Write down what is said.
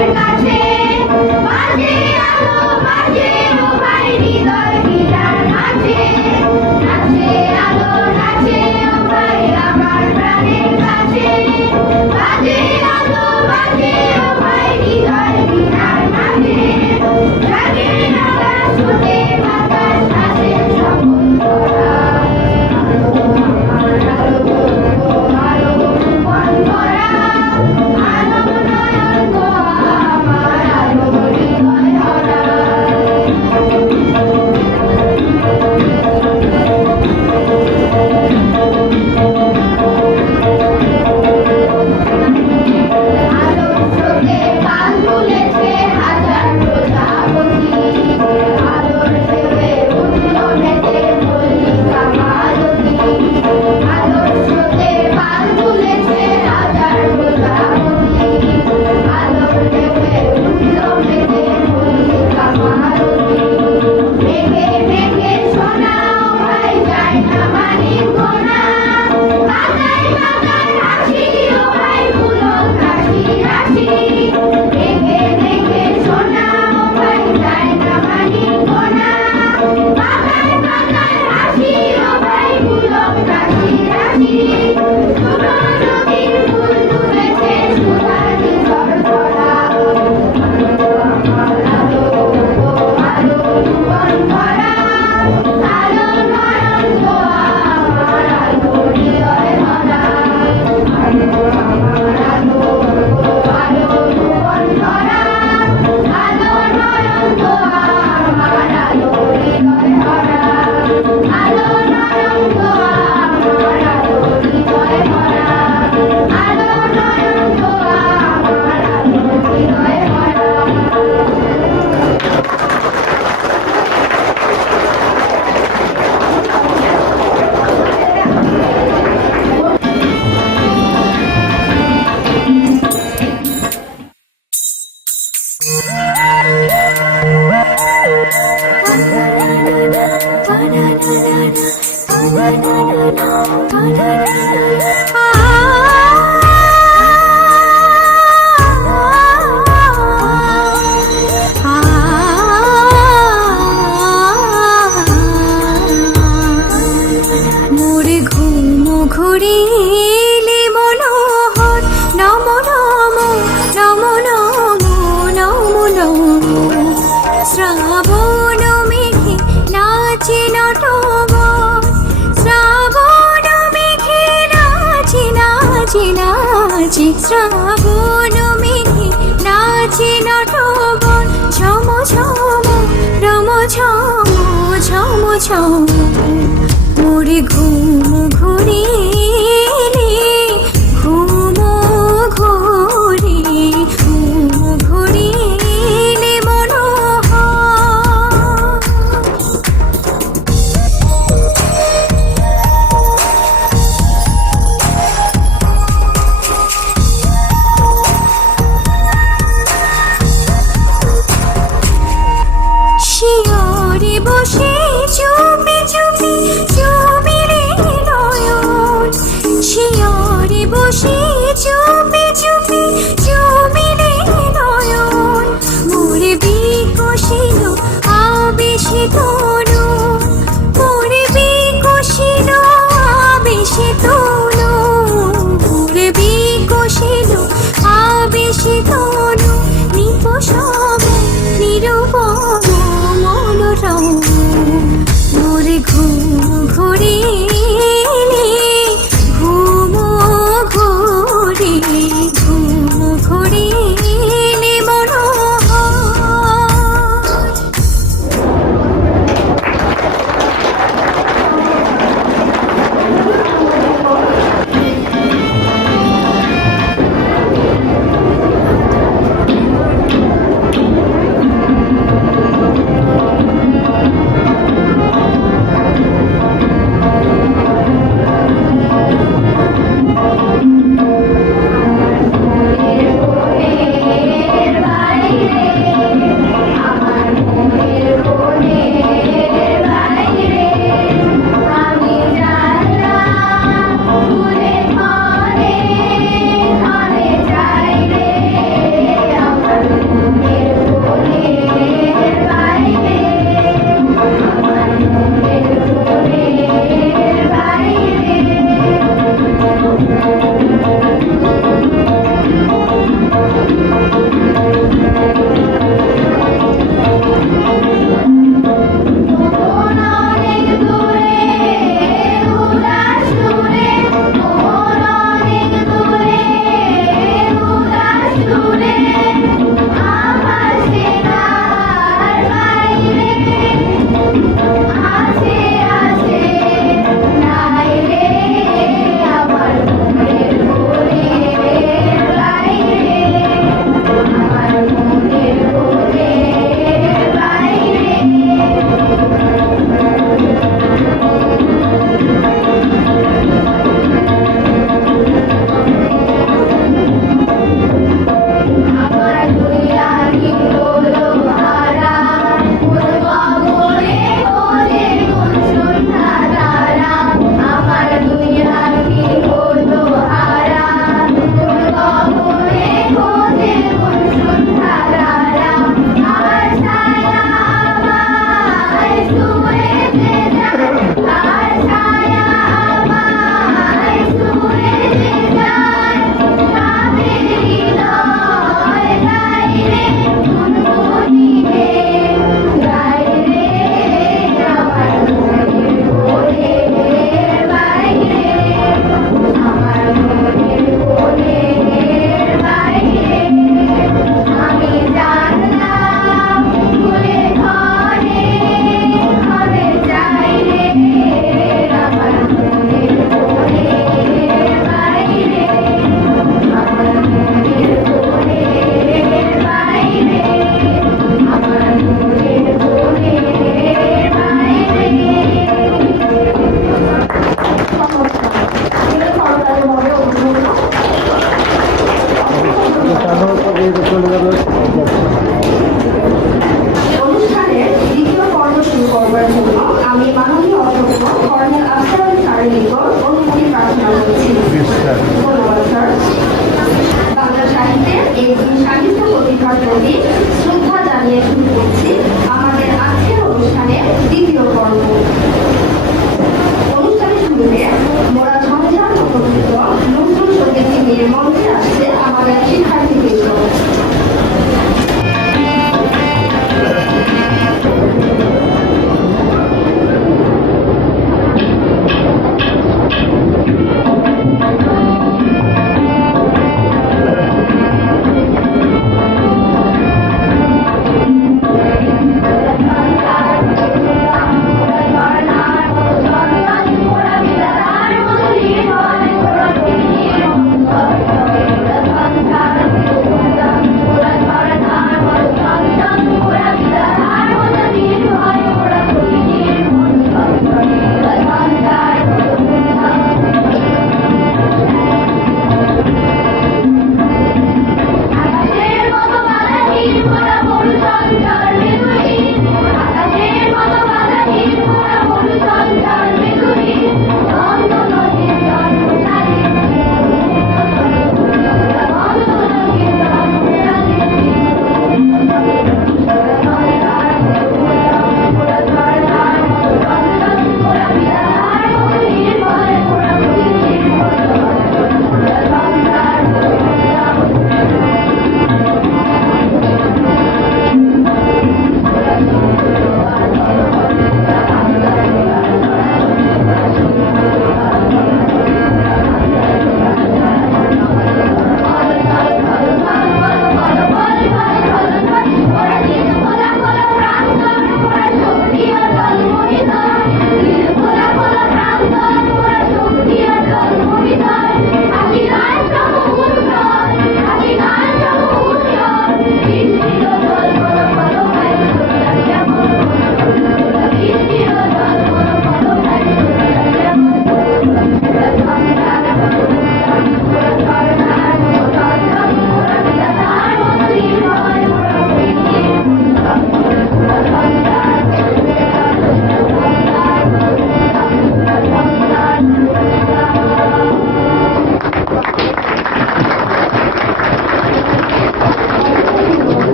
verdade. ঘুরিলে মনোহর, নম নম নম নম নম নম। শ্রাবণ মেঘে নাচি নটব শ্রাবণ মেঘে নাচে নাচে নাচে। শ্রাবণ মেঘে নাচে নটব ঝম ঝম রম ঝম ঝম ঝম